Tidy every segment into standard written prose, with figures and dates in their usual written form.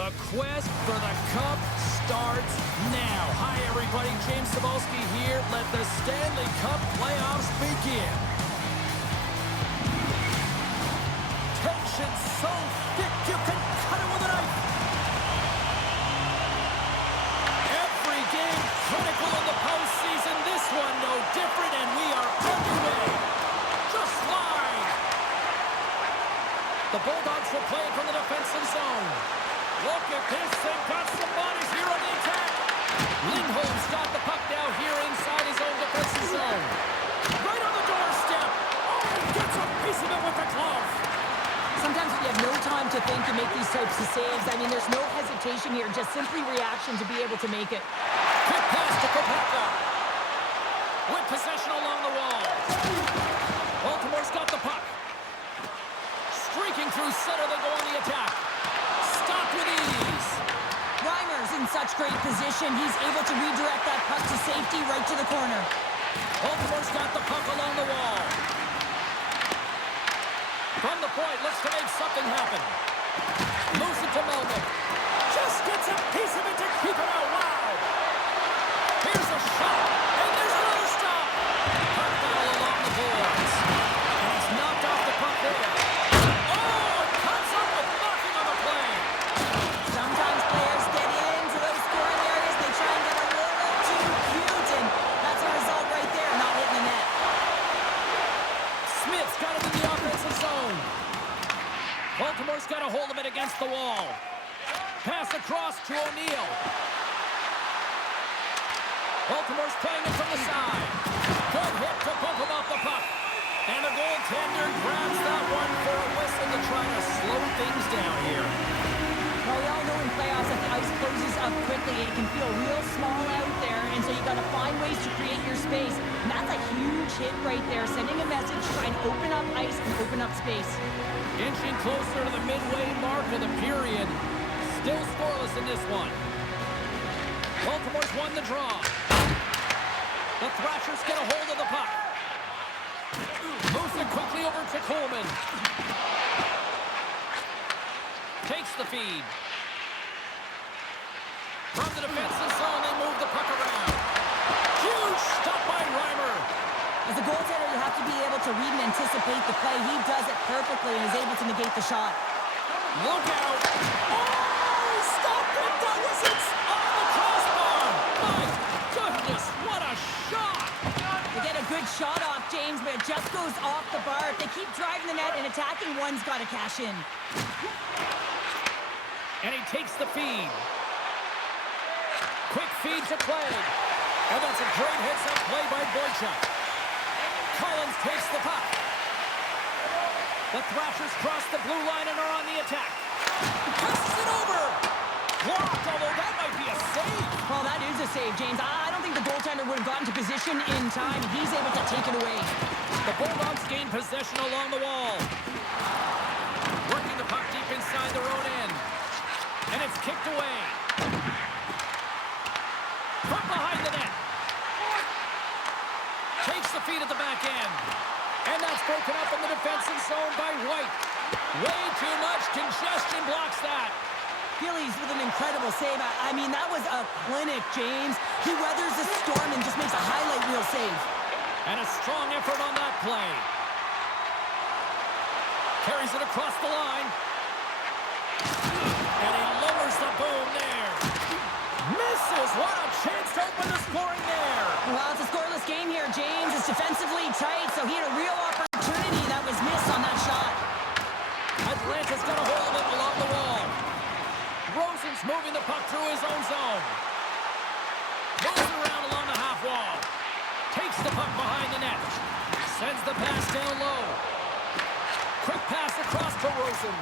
The quest for the cup starts now. Hi, everybody. James Cebulski here. Let the Stanley Cup playoffs begin. Tension so thick you can cut it with a knife. Every game critical in the postseason. This one no different, and we are underway. Just slide. The Bulldogs will play it from the defensive zone. Look at this, they've got some bodies here on the attack. Lindholm's got the puck now here inside his own defensive zone. Right on the doorstep. Oh, gets a piece of it with the glove. Sometimes you have no time to think to make these types of saves. I mean, there's no hesitation here, just simply reaction to be able to make it. Quick pass to Carpenter. With possession along the wall. Baltimore's got the puck. Streaking through center, they go on the attack. Stopped with ease. Reimer's in such great position. He's able to redirect that puck to safety right to the corner. Baltimore's got the puck along the wall. From the point, looks to make something happen. Moves it to Melnick. Just gets a piece of it to keep it out. Wow. Here's a shot. And there's another stop. Puck battle along the boards. And he's knocked off the puck there. Baltimore's got a hold of it against the wall. Pass across to O'Neill. Baltimore's playing it from the side. Good hit to bump him off the puck. And the goaltender grabs that one for a whistle to try to slow things down here. Well, we all know in playoffs that the ice closes up quickly. It can feel real small out there, and so you got to find ways to create your space. And that's a huge hit right there, sending a message, trying to open up ice and open up space. Inching closer to the midway mark of the period. Still scoreless in this one. Baltimore's won the draw. The Thrashers get a hold of the puck. Moves it quickly over to Coleman. Takes the feed. From the defensive zone, they move the puck around. Huge stop by Reimer. As a goaltender, you have to be able to read and anticipate the play. He does it perfectly and is able to negate the shot. Look out. Oh, stop it. That was it. On the crossbar. My goodness, what a shot. They get a good shot off, James, but it just goes off the bar. If they keep driving the net and attacking, one's got to cash in. And he takes the feed. Quick feed to Clague. And that's a great heads-up play by Boychuk. Collins takes the puck. The Thrashers cross the blue line and are on the attack. Passes it over. Blocked, although that might be a save. Well, that is a save, James. I don't think the goaltender would have gotten to position in time. He's able to take it away. The Bulldogs gain possession along the wall. Working the puck deep inside their own end. And it's kicked away. From behind the net. Takes the feed at the back end. And that's broken up in the defensive zone by White. Way too much congestion blocks that. Gillies with an incredible save. I mean, that was a clinic, James. He weathers the storm and just makes a highlight reel save. And a strong effort on that play. Carries it across the line. And he lowers the boom there. Misses. What a chance to open the scoring there. Well, it's a scoreless game here, James. It's defensively tight, so he had a real opportunity that was missed on that shot. Atlanta's got a hold of it along the wall. Rosen's moving the puck through his own zone. Moves it around along the half wall. Takes the puck behind the net. Sends the pass down low. Quick pass across to Rosen.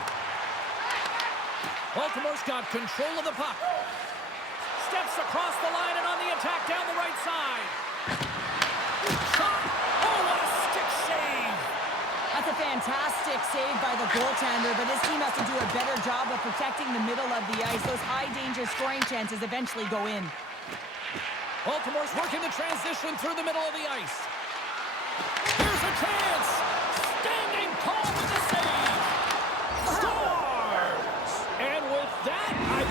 Baltimore's got control of the puck. Steps across the line and on the attack down the right side. Shot. Oh, what a stick save. That's a fantastic save by the goaltender, but his team has to do a better job of protecting the middle of the ice. Those high-danger scoring chances eventually go in. Baltimore's working the transition through the middle of the ice. Here's a chance. Standing tall with the save. Scores! And with that, I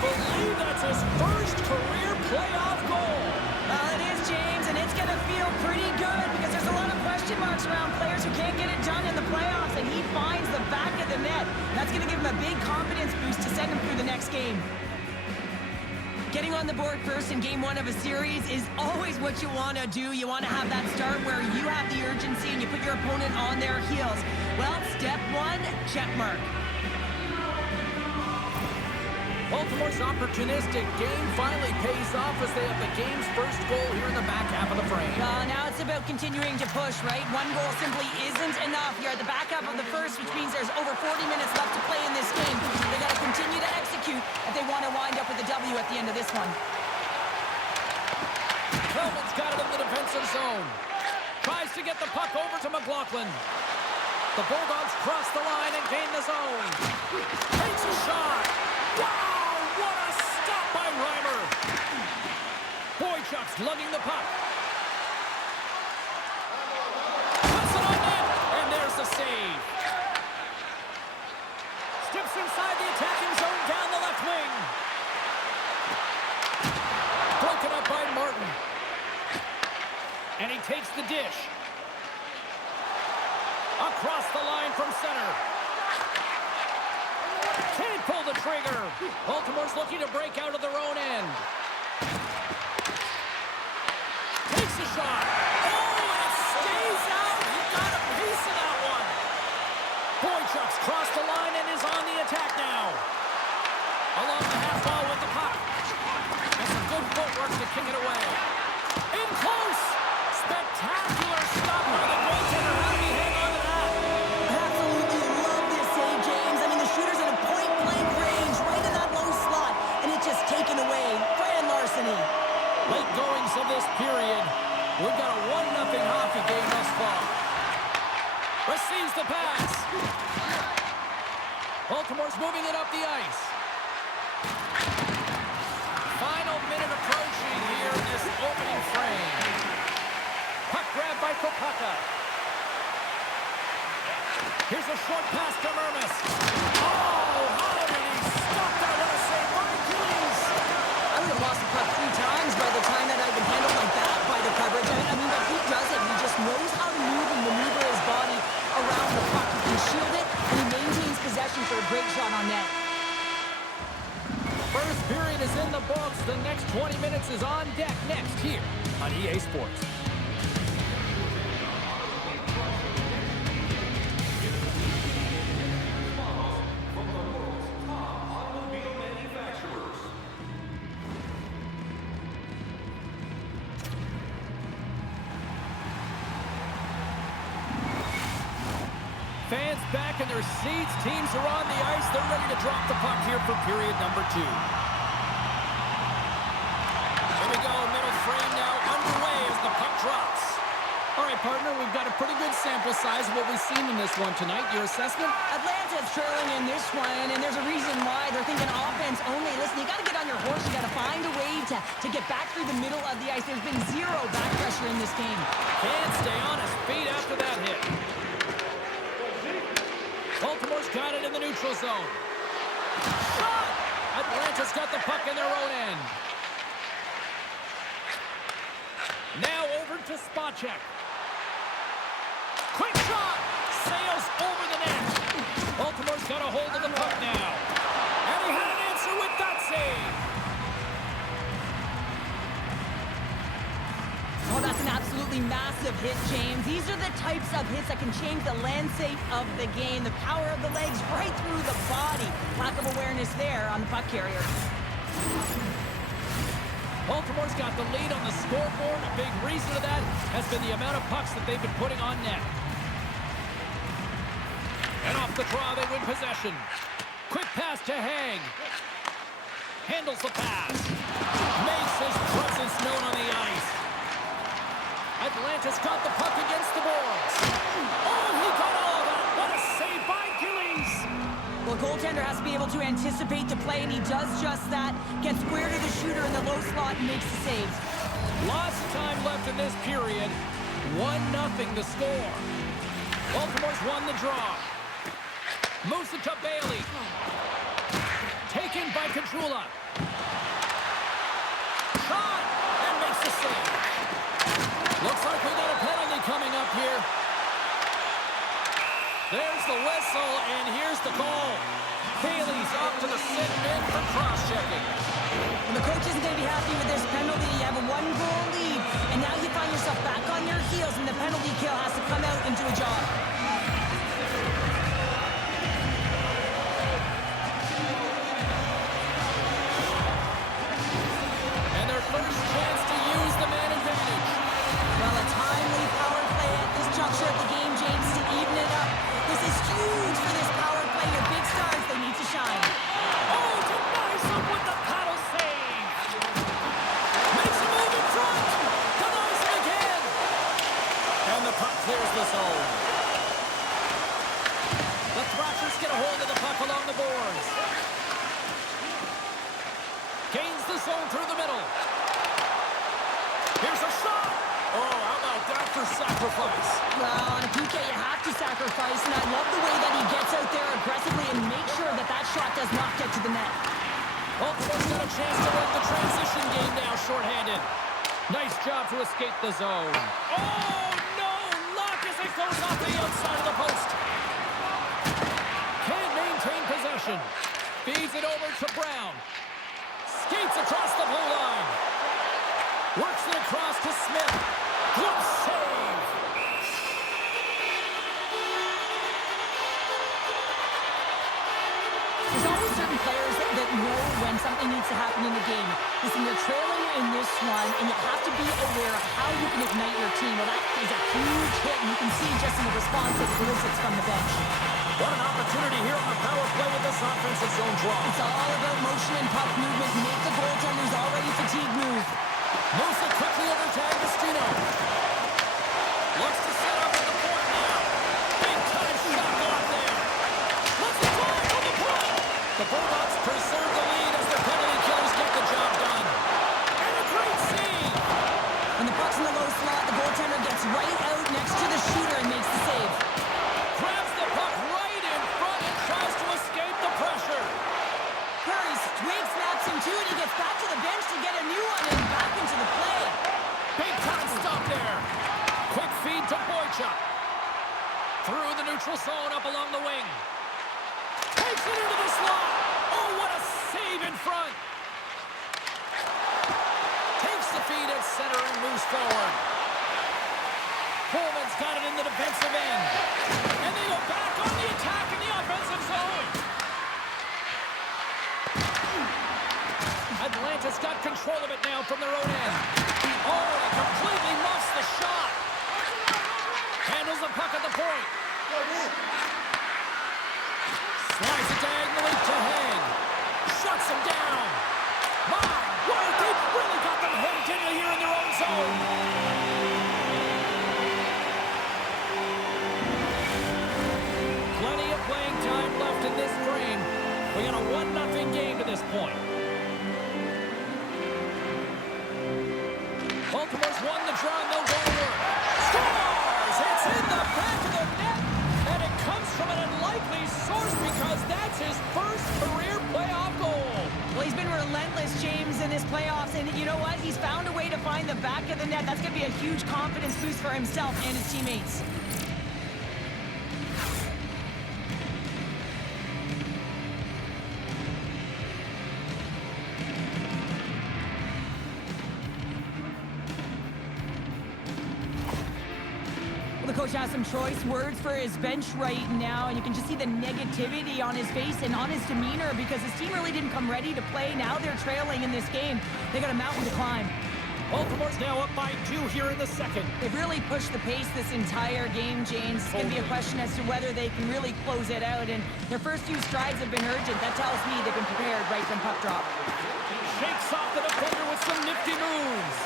It's his first career playoff goal. Well, it is, James, and it's going to feel pretty good because there's a lot of question marks around players who can't get it done in the playoffs, and he finds the back of the net. That's going to give him a big confidence boost to send him through the next game. Getting on the board first in game 1 of a series is always what you want to do. You want to have that start where you have the urgency and you put your opponent on their heels. Well, step 1, check mark. Baltimore's opportunistic game finally pays off as they have the game's first goal here in the back half of the frame. Now it's about continuing to push, right? One goal simply isn't enough. You're at the back half of the first, which means there's over 40 minutes left to play in this game. They got to continue to execute if they want to wind up with a W at the end of this one. Kellman's got it in the defensive zone. Tries to get the puck over to McLaughlin. The Bulldogs cross the line and gain the zone. Takes a shot. Wow, what a stop by Reimer. Boychuk's lugging the puck. Puts it on net, and there's the save. Steps inside the attacking zone down the left wing. Broken up by Martin. And he takes the dish. Across the line from center. Can't pull the trigger. Baltimore's looking to break out of their own end. Takes a shot. Oh, and it stays out. He got a piece of that one. Boychuk's crossed the line and is on the attack now. Along the half wall with the puck. And some good footwork to kick it away. In close. Spectacular stop by the goaltender. How did he hang on to that? Absolutely love this save, James. I mean, the shooter's in a point-blank range, right in that low slot, and it's just taken away. Grand larceny. Late goings of this period. We've got a 1-0 hockey game thus far. Receives the pass. Baltimore's moving it up the ice. Final minute approaching here in this opening frame. Puck grab by Kopaka. Here's a short pass to Mermis. Oh, how did he stop that? What a save by Achilles. I would have lost the puck 3 times by the time that I've been handled like that by the coverage. I mean, but he does it. He just knows how to move and maneuver his body around the puck. He can shield it, and he maintains possession for a great shot on net. First period is in the books. The next 20 minutes is on deck next here on EA Sports. Fans back in their seats. Teams are on the ice. They're ready to drop the puck here for period number 2. Here we go. Middle frame now underway as the puck drops. All right, partner, we've got a pretty good sample size of what we've seen in this one tonight. Your assessment? Atlanta's trailing in this one, and there's a reason why. They're thinking offense only. Listen, you got to get on your horse. You got to find a way to get back through the middle of the ice. There's been 0 back pressure in this game. Can't stay on his feet after that hit. Baltimore's got it in the neutral zone. Shot! Atlanta's got the puck in their own end. Now over to Spacek. Quick shot! Sails over the net. Baltimore's got a hold of the puck now. And he had an answer with that save. Oh, that's an absolutely massive hit, James. These are the types of hits that can change the landscape of the game. The power of the legs right through the body. Lack of awareness there on the puck carrier. Baltimore's got the lead on the scoreboard. A big reason of that has been the amount of pucks that they've been putting on net. And off the draw, they win possession. Quick pass to Hagg. Handles the pass. Makes his presence known on the ice. Atlanta's got the puck against the boards. Oh, he got all of that. What a save by Achilles. Well, a goaltender has to be able to anticipate the play, and he does just that. Gets square to the shooter in the low slot and makes the save. Lots of time left in this period. 1-0 the score. Baltimore's won the draw. Moves it to Bailey. Taken by Caggiula. shot and makes the save. Looks like we got a penalty coming up here. There's the whistle, and here's the goal. Kale's up to the sit mid for cross-checking. Well, the coach isn't going to be happy with this penalty. You have a one-goal lead, and now you find yourself back on your heels, and the penalty kill has to come out and do a job. And their first chance to use the man advantage. Well, a timely power play at this juncture of the game, James, to even it up. This is huge for this power play. Your big stars, they need to shine. Oh, denies him with the paddle save. Makes a move in front. Denies him again. And the puck clears the zone. The Thrashers get a hold of the puck along the boards. Gains the zone through the middle. Here's a shot. Oh, how about that for sacrifice? Well, on a PK, you have to sacrifice, and I love the way that he gets out there aggressively and makes sure that that shot does not get to the net. Baltimore's got a chance to work the transition game now, shorthanded. Nice job to escape the zone. Oh, no! Luck as it goes off the outside of the post. Can't maintain possession. Feeds it over to Brown. Skates across the blue line. Works it across to Smith. Glove save. There's always certain players that know when something needs to happen in the game. Listen, you're trailing in this one, and you have to be aware of how you can ignite your team. Well, that is a huge hit, and you can see just in the response that it elicits from the bench. What an opportunity here on the power play with this offensive zone draw. It's all about motion and puck movement. Make the goaltender's already fatigued move. Moves it quickly over to Agostino. Looks to set up at the point now. Big time shot off there. Let's go for the point. The Bulldogs preserve the lead as their penalty killers get the job done. And a great save. When the puck's in the low slot, the goaltender gets right out next to the shooter and makes the save. Grabs the puck right in front and tries to escape the pressure. Currie twig snaps him too, and he gets back to the bench to get a new one and back into the play. Big time stop there. Quick feed to Boychuk. Through the neutral zone up along the wing. Takes it into the slot. Oh, what a save in front. Takes the feed at center and moves forward. Pullman's got it in the defensive end. And they go back on the attack in the offensive zone. Atlanta's got control of it now from their own end. Oh, he completely muffs the shot. Handles the puck at the point. Slides it diagonally to Hagg. Shuts him down. My word, they've really got them hemmed in here in their own zone. Plenty of playing time left in this frame. We got a 1-0 game to this point. Baltimore's won the draw, no goal to work. Scores! It's in the back of the net, and it comes from an unlikely source because that's his first career playoff goal. Well, he's been relentless, James, in his playoffs, and you know what? He's found a way to find the back of the net. That's going to be a huge confidence boost for himself and his teammates. The coach has some choice words for his bench right now, and you can just see the negativity on his face and on his demeanor because his team really didn't come ready to play. Now they're trailing in this game. They got a mountain to climb. Baltimore's now up by 2 here in the second. They've really pushed the pace this entire game, James. It's going to be a question as to whether they can really close it out, and their first few strides have been urgent. That tells me they've been prepared right from puck drop. Shakes off the defender with some nifty moves.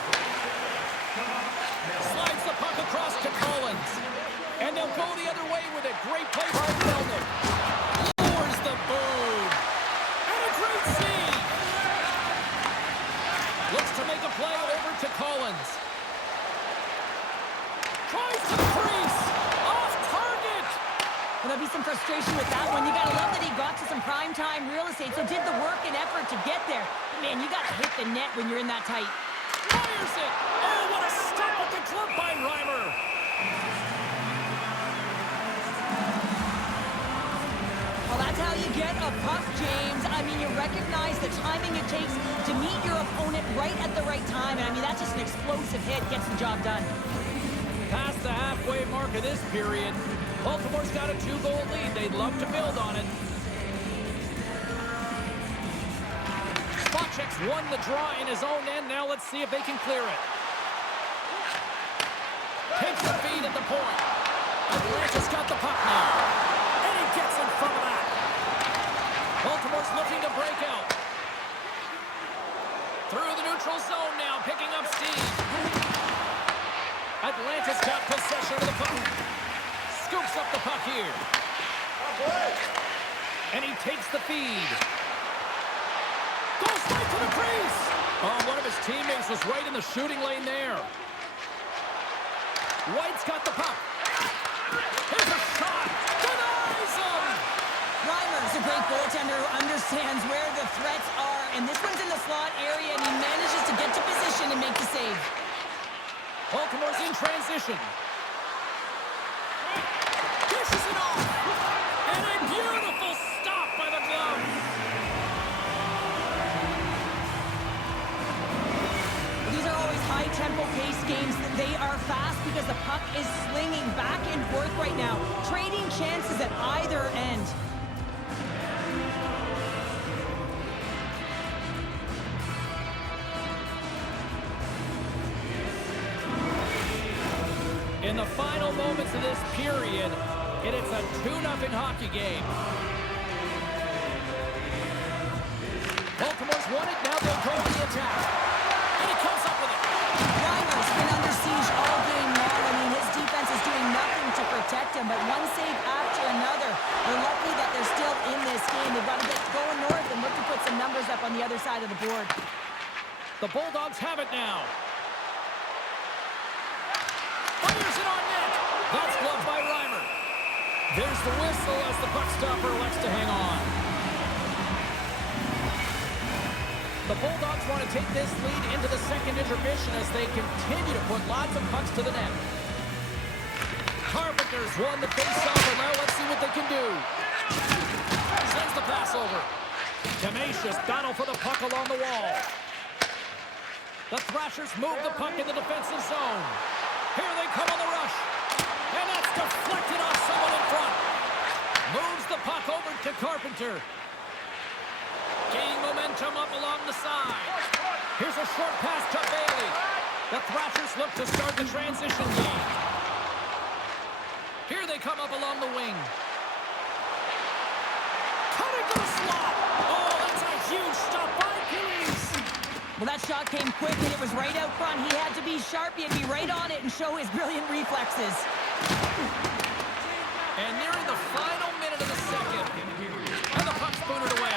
Slides the puck across to Collins. And they'll go the other way with a great play by Melnick. Lowers the boom. And a great save. Looks to make a play over to Collins. Tries to the crease. Off target. Well, there'll be some frustration with that one. You got to love that he got to some primetime real estate, so did the work and effort to get there. Man, you got to hit the net when you're in that tight. Fires it! Oh, what a stop with the glove by Reimer! Well, that's how you get a puck, James. I mean, you recognize the timing it takes to meet your opponent right at the right time. And I mean, that's just an explosive hit, gets the job done. Past the halfway mark of this period, Baltimore's got a 2-goal lead. They'd love to build on it. Spacek's won the draw in his own end. Now let's see if they can clear it. Takes the feed at the point. Atlanta's got the puck now. And he gets in front of that. Baltimore's looking to break out. Through the neutral zone now, picking up steam. Atlanta's got possession of the puck. Scoops up the puck here. And he takes the feed. Goes right to the crease. Oh, one of his teammates was right in the shooting lane there. White's got the puck. Here's a shot. Denies him. Reimer's a great goaltender who understands where the threats are. And this one's in the slot area, and he manages to get to position and make the save. Baltimore's in transition. Dishes it off. And a beautiful stop by the glove. These are always high-tempo pace games. They are fast because the puck is slinging back and forth right now, trading chances at either end. In the final moments of this period, and it's a 2-0 hockey game. Baltimore's won it, now they'll go to the attack. And he comes up with it. Reimer's been under siege all game long. I mean, his defense is doing nothing to protect him, but one save after another. They're lucky that they're still in this game. They've got to get going north and look to put some numbers up on the other side of the board. The Bulldogs have it now. Fires it on net. That's gloved by Reimer. There's the whistle as the puck stopper elects to hang on. The Bulldogs want to take this lead into the second intermission as they continue to put lots of pucks to the net. Carpenter's won the faceoff, and now let's see what they can do. Sends the pass over. Tenacious battle for the puck along the wall. The Thrashers move the puck in the defensive zone. Here they come on the rush. And that's deflected off someone in front. Moves the puck over to Carpenter. Gaining momentum up along the side. Here's a short pass to Bailey. The Thrashers look to start the transition game. Here they come up along the wing. Cutting to the slot. Oh, that's a huge stop by Currie. Well, that shot came quick, and it was right out front. He had to be sharp. He had to be right on it and show his brilliant reflexes. And nearing the final minute of the second. And the puck spoonered away.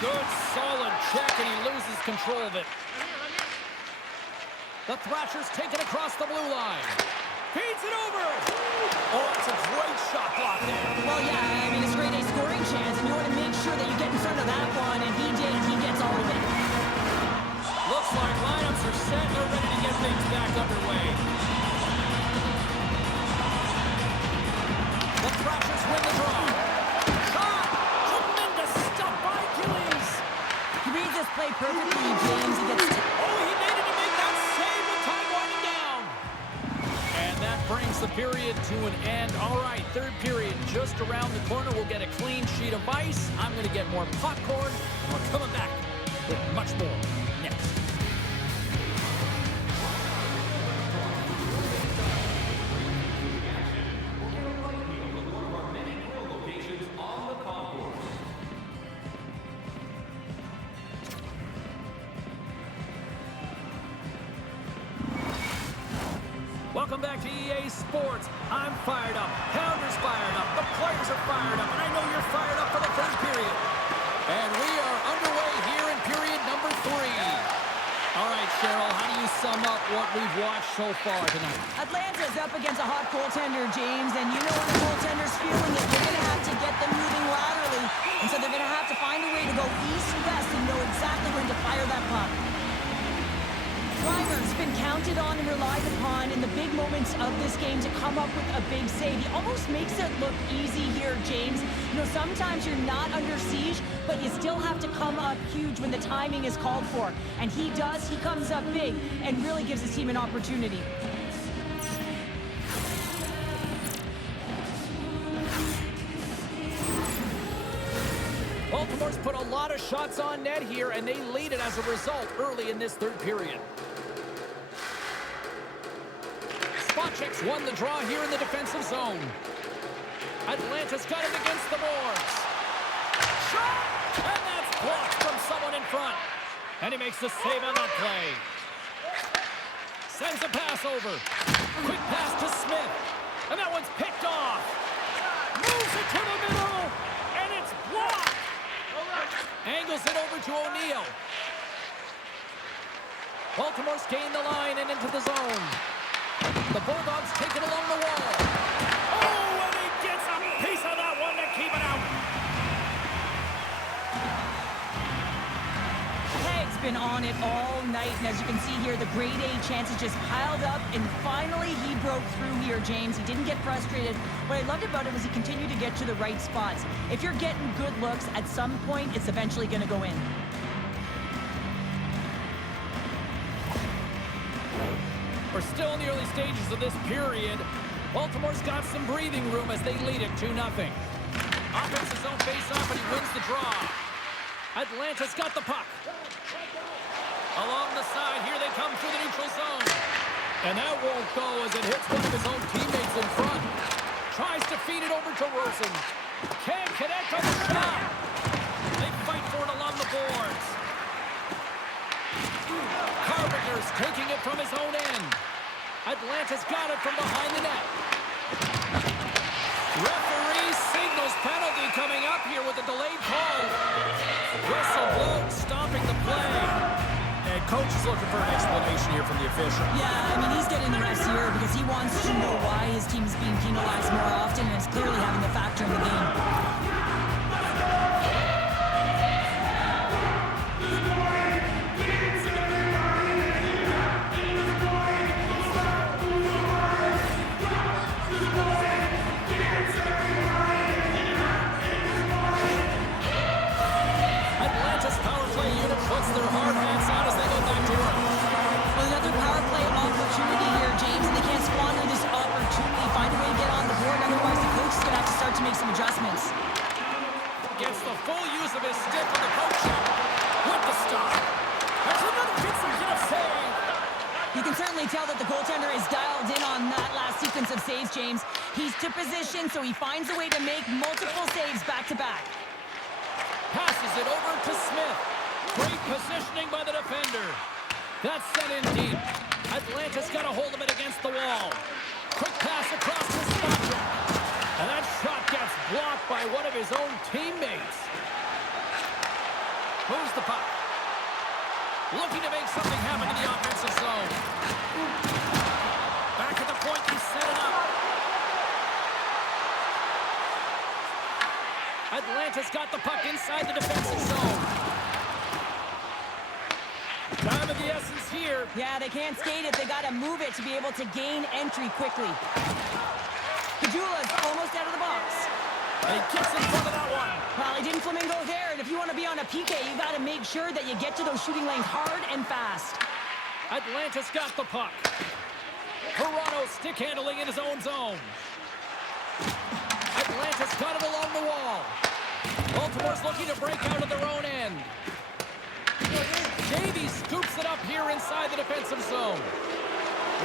Good, solid check, and he loses control of it. The Thrashers take it across the blue line. Feeds it over. Oh, that's a great shot block there. Well, yeah, I mean, it's a great A scoring chance, and you want to make sure that you get in front of that one, and he did. He gets all of it. Looks like lineups are set. They're ready to get things back underway. The Thrashers win the draw. Shot! Tremendous stop by Currie. He reads this play perfectly, James. He gets... Oh, he made it to make that save with time winding down. And that brings the period to an end. All right, third period just around the corner. We'll get a clean sheet of ice. I'm going to get more popcorn. And we're coming back with much more next. Welcome back to EA Sports. I'm fired up. Pounder's fired up. The players are fired up. And I know you're fired up for the third period. And we are underway here in period number 3. All right, Cheryl, how do you sum up what we've watched so far tonight? Atlanta's up against a hot goaltender, James, and you know when the goaltender's feeling it, they're going to have to get them moving laterally. And so they're going to have to find a way to go east-west and know exactly when to fire that puck. been counted on and relied upon in the big moments of this game to come up with a big save. He almost makes it look easy here, James. You know, sometimes you're not under siege, but you still have to come up huge when the timing is called for. And he does. He comes up big and really gives his team an opportunity. Baltimore's put a lot of shots on net here, and they lead it as a result early in this third period. Spot checks won the draw here in the defensive zone. Atlanta's got it against the boards. Shot! And that's blocked from someone in front. And he makes the save on that play. Sends a pass over. Quick pass to Smith. And that one's picked off. Moves it to the middle. And it's blocked. Angles it over to O'Neal. Baltimore's gained the line and into the zone. The Bulldogs take it along the wall. Oh, and he gets a piece of that one to keep it out. Hagg's been on it all night, and as you can see here, the grade A chances just piled up, and finally he broke through here, James. He didn't get frustrated. What I loved about it was he continued to get to the right spots. If you're getting good looks, at some point, it's eventually going to go in. We're still in the early stages of this period. Baltimore's got some breathing room as they lead it 2-0. Offensive zone face-off, and he wins the draw. Atlanta's got the puck. Along the side, here they come through the neutral zone. And that won't go as it hits one of his own teammates in front. Tries to feed it over to Rosen. Can't connect on the shot. They fight for it along the boards. Carpenter's taking it from his own end. Atlanta's got it from behind the net. Referee signals penalty coming up here with a delayed call. Whistle blown, stopping the play. And coach is looking for an explanation here from the official. Yeah, I mean, he's getting the refs here because he wants to know why his team is being penalized more often, and it's clearly having a factor in the game. Puts their hard hats on as they go back to work. Well, another power play opportunity here, James, and they can't squander this opportunity. Find a way to get on the board, otherwise the coach is going to have to start to make some adjustments. Gets the full use of his stick on the coach with the stop. That's another consecutive save. You can certainly tell that the goaltender is dialed in on that last sequence of saves, James. He's to position, so he finds a way to make multiple saves back-to-back. Passes it over to Smith. Great positioning by the defender. That's sent in deep. Atlanta's got a hold of it against the wall. Quick pass across to Suter. And that shot gets blocked by one of his own teammates. Moves the puck. Looking to make something happen in the offensive zone. Back at the point, he's set it up. Atlanta's got the puck inside the defensive zone. Time of the essence here. Yeah, they can't skate it. They got to move it to be able to gain entry quickly. Caggiula's almost out of the box. And he gets in front of that one. Well, he didn't flamingo there, and if you want to be on a PK, you got to make sure that you get to those shooting lanes hard and fast. Atlanta's got the puck. Toronto stick handling in his own zone. Atlanta's got it along the wall. Baltimore's looking to break out of their own end. Davies scoops it up here inside the defensive zone.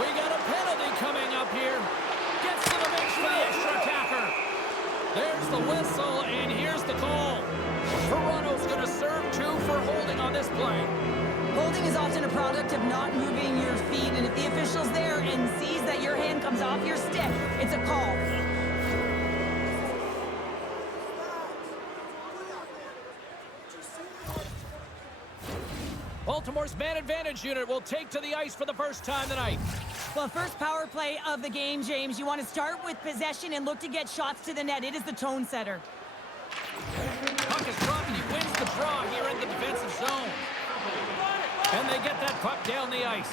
We got a penalty coming up here. Gets to the bench for the extra attacker. There's the whistle, and here's the call. Toronto's going to serve 2 for holding on this play. Holding is often a product of not moving your feet, and if the official's there and sees that your hand comes off your stick, it's a call. Baltimore's man advantage unit will take to the ice for the first time tonight. Well, first power play of the game, James. You want to start with possession and look to get shots to the net. It is the tone setter. Puck is dropped and he wins the draw here in the defensive zone. And they get that puck down the ice.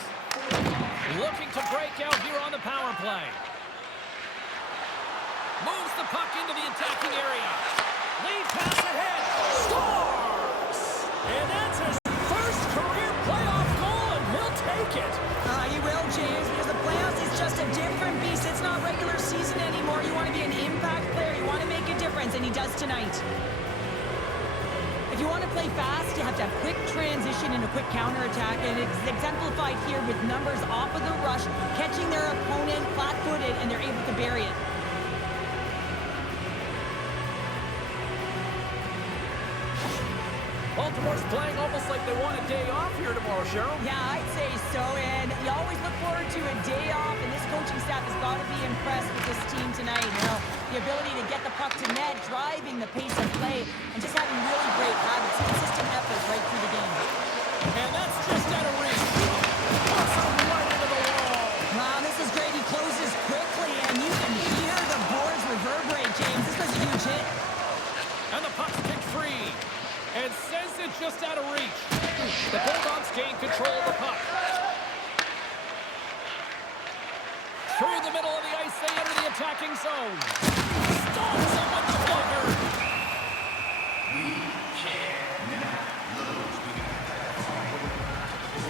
Looking to break out here on the power play. Moves the puck into the attacking area. Lead pass ahead. Scores! And that's his first career playoff goal, and he'll take it. He will, James, because the playoffs is just a different beast. It's not regular season anymore. You want to be an impact player. You want to make a difference, and he does tonight. If you want to play fast, you have to have quick transition and a quick counterattack, and it's exemplified here with numbers off of the rush, catching their opponent flat-footed, and they're able to bury it. Baltimore's playing almost like they want a day off here tomorrow, Cheryl. Yeah, I'd say so, and you always look forward to a day off, and this coaching staff has got to be impressed with this team tonight. You know, the ability to get the puck to net, driving the pace of play, and just having really great habits, consistent efforts right through the game. And that's just out of reach. Awesome right into the wall. Wow, this is great. He closes quickly, and you can hear the boards reverberate, James. This was a huge hit. And the puck's kicked free. And sends it just out of reach. The Bulldogs gain control of the puck. Through the middle of the ice, they enter the attacking zone. Stomps him with the blocker.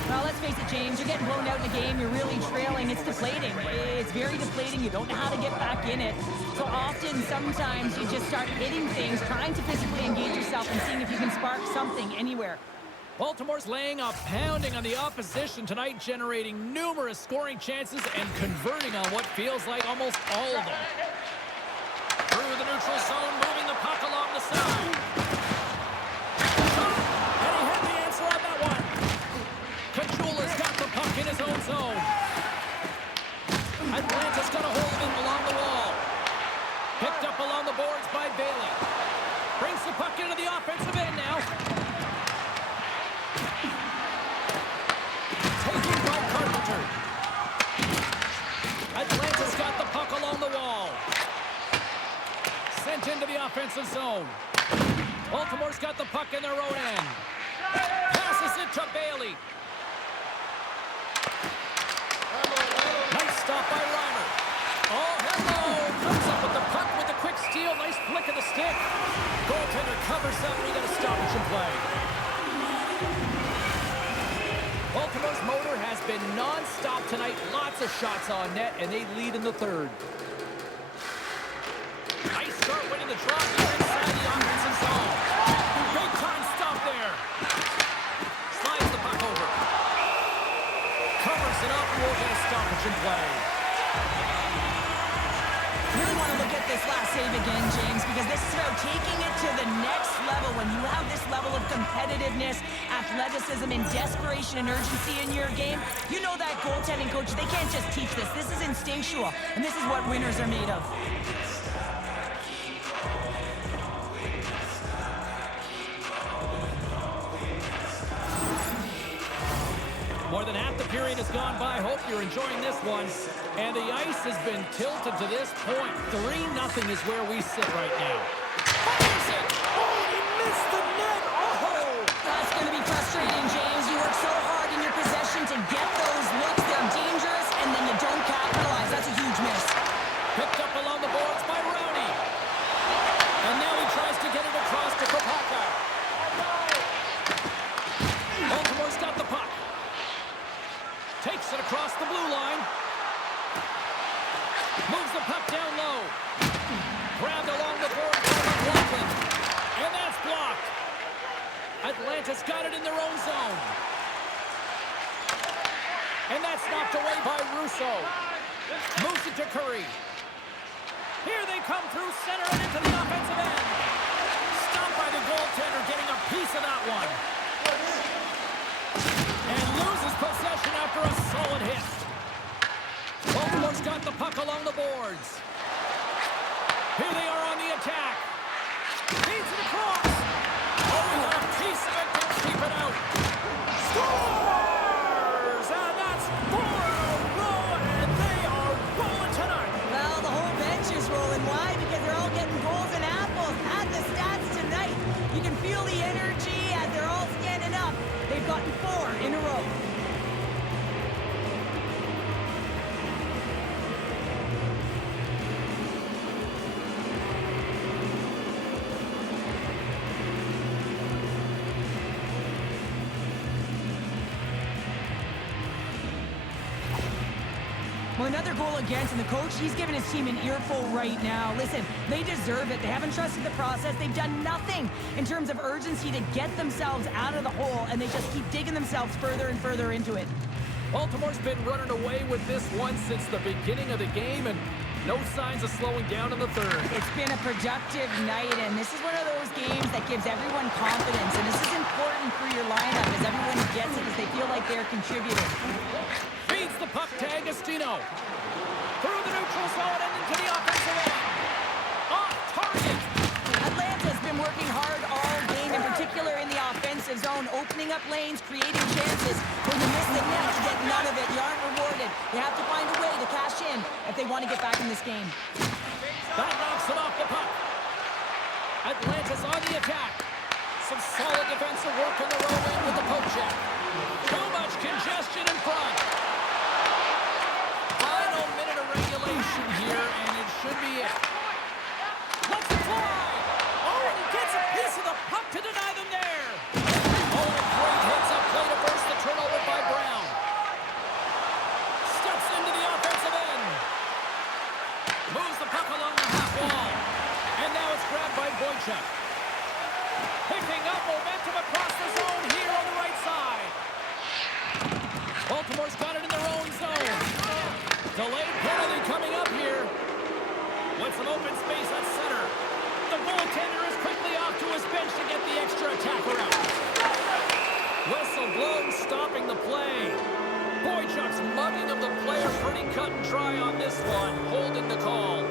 Well, let's face it, James, you're getting blown out in the game, you're really trailing, it's deflating. It's very deflating, you don't know how to get back in it. So often, sometimes, you just start hitting things, trying to physically engage yourself and seeing if you can spark something anywhere. Baltimore's laying a pounding on the opposition tonight, generating numerous scoring chances and converting on what feels like almost all of them. Through the neutral zone, moving the puck along the side. And he had the answer on that one. Caggiula's got the puck in his own zone. Atlanta's got a hold of him along the wall. Picked up along the boards by Bailey. Brings the puck into the offensive end now. Taken by Carpenter. Atlanta's got the puck along the wall. Sent into the offensive zone. Baltimore's got the puck in their own end. Passes it to Bailey. Nice stop by Reimer. Oh, hello! Comes up with the puck with a quick steal. Nice flick of the stick. Goaltender covers up, and he got a stoppage in play. Baltimore's motor has been non-stop tonight. Lots of shots on net, and they lead in the third. Nice start winning the draw here inside the offensive zone. Big time stop there. Slides the puck over. Covers it up, and we'll get a stoppage in play. Really want to look at this last save again, James, because this is about taking it to the next level. When you have this level of competitiveness, athleticism, and desperation and urgency in your game, you know that goaltending coach, they can't just teach this. This is instinctual, and this is what winners are made of. More than half the period has gone by. Hope you're enjoying this one. And the ice has been tilted to this point. 3-0 is where we sit right now. Fires it! Oh, he missed the net! Oh! That's going to be frustrating, James. You work so hard in your possession to get those looks. They're dangerous, and then you don't capitalize. That's a huge miss. Picked up along the boards by Rowney. And now he tries to get it across to Kapaka. Baltimore's got the puck. Takes it across the blue line. Moves the puck down low. Grabbed along the board by McLaughlin. And that's blocked. Atlanta's got it in their own zone. And that's knocked away by Russo. Moves it to Currie. Here they come through center and into the offensive end. Stopped by the goaltender, getting a piece of that one. And loses possession after a solid hit. Baltimore's got the puck along the boards. Here they are on the attack. Feeds it across. Oh, we got a piece of it to keep it out. Scores! And that's 4 in a row, and they are rolling tonight. Well, the whole bench is rolling. Why? Because they're all getting goals and apples. Add the stats tonight. You can feel the energy as they're all standing up. They've gotten 4 in a row. Well, another goal against, and the coach, he's giving his team an earful right now. Listen, they deserve it. They haven't trusted the process. They've done nothing in terms of urgency to get themselves out of the hole, and they just keep digging themselves further and further into it. Baltimore's been running away with this one since the beginning of the game, and no signs of slowing down in the third. It's been a productive night, and this is one of those games that gives everyone confidence, and this is important for your lineup as everyone gets it, as they feel like they're contributing. Feeds the puck to Agostino. Through the neutral zone and into the offensive end. Off target. Atlanta's been working hard all game, in particular in the offensive zone, opening up lanes, creating chances. When you miss the net, you get none of it. You aren't rewarded. You have to find a way to cash in if they want to get back in this game. That knocks him off the puck. Atlanta's on the attack. Some solid defensive work in the row in with the poke check. Too much congestion in front. Final minute of regulation here, and it should be it. Let's fly! Oh, and he gets a piece of the puck to deny them there. Oh, great hits up play to force the turnover by Brown. Steps into the offensive end. Moves the puck along the half wall. And now it's grabbed by Boychuk. Picking up momentum across the zone here on the right side. Baltimore's got it in their own zone. Delayed penalty coming up here. With some open space at center. The goaltender is quickly off to his bench to get the extra attacker out. Whistle blows, stopping the play. Boychuk's mugging of the player pretty cut and dry on this one, holding the call.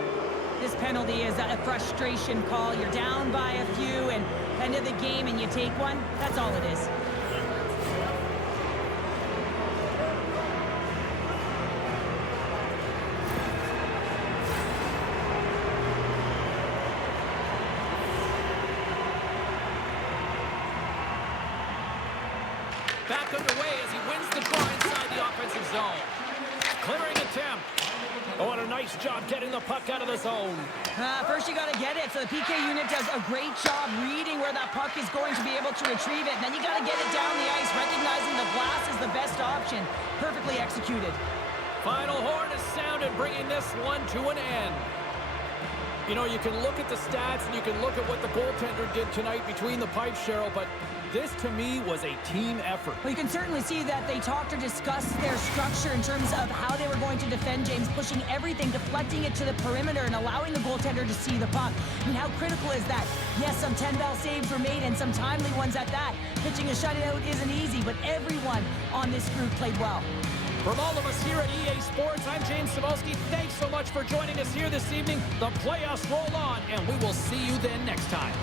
This penalty is a frustration call. You're down by a few, and end of the game, and you take one. That's all it is. Back underway as he wins the draw inside the offensive zone. Clearing attempt. Oh, and a nice job getting the puck out of the zone. First you got to get it, so the PK unit does a great job reading where that puck is going to be able to retrieve it. And then you got to get it down the ice, recognizing the glass is the best option. Perfectly executed. Final horn is sounded, bringing this one to an end. You know, you can look at the stats and you can look at what the goaltender did tonight between the pipes, Cheryl, but this, to me, was a team effort. Well, you can certainly see that they talked or discussed their structure in terms of how they were going to defend James, pushing everything, deflecting it to the perimeter, and allowing the goaltender to see the puck. I mean, how critical is that? Yes, some 10-bell saves were made, and some timely ones at that. Pitching a shutout isn't easy, but everyone on this group played well. From all of us here at EA Sports, I'm James Samolsky. Thanks so much for joining us here this evening. The playoffs roll on, and we will see you then next time.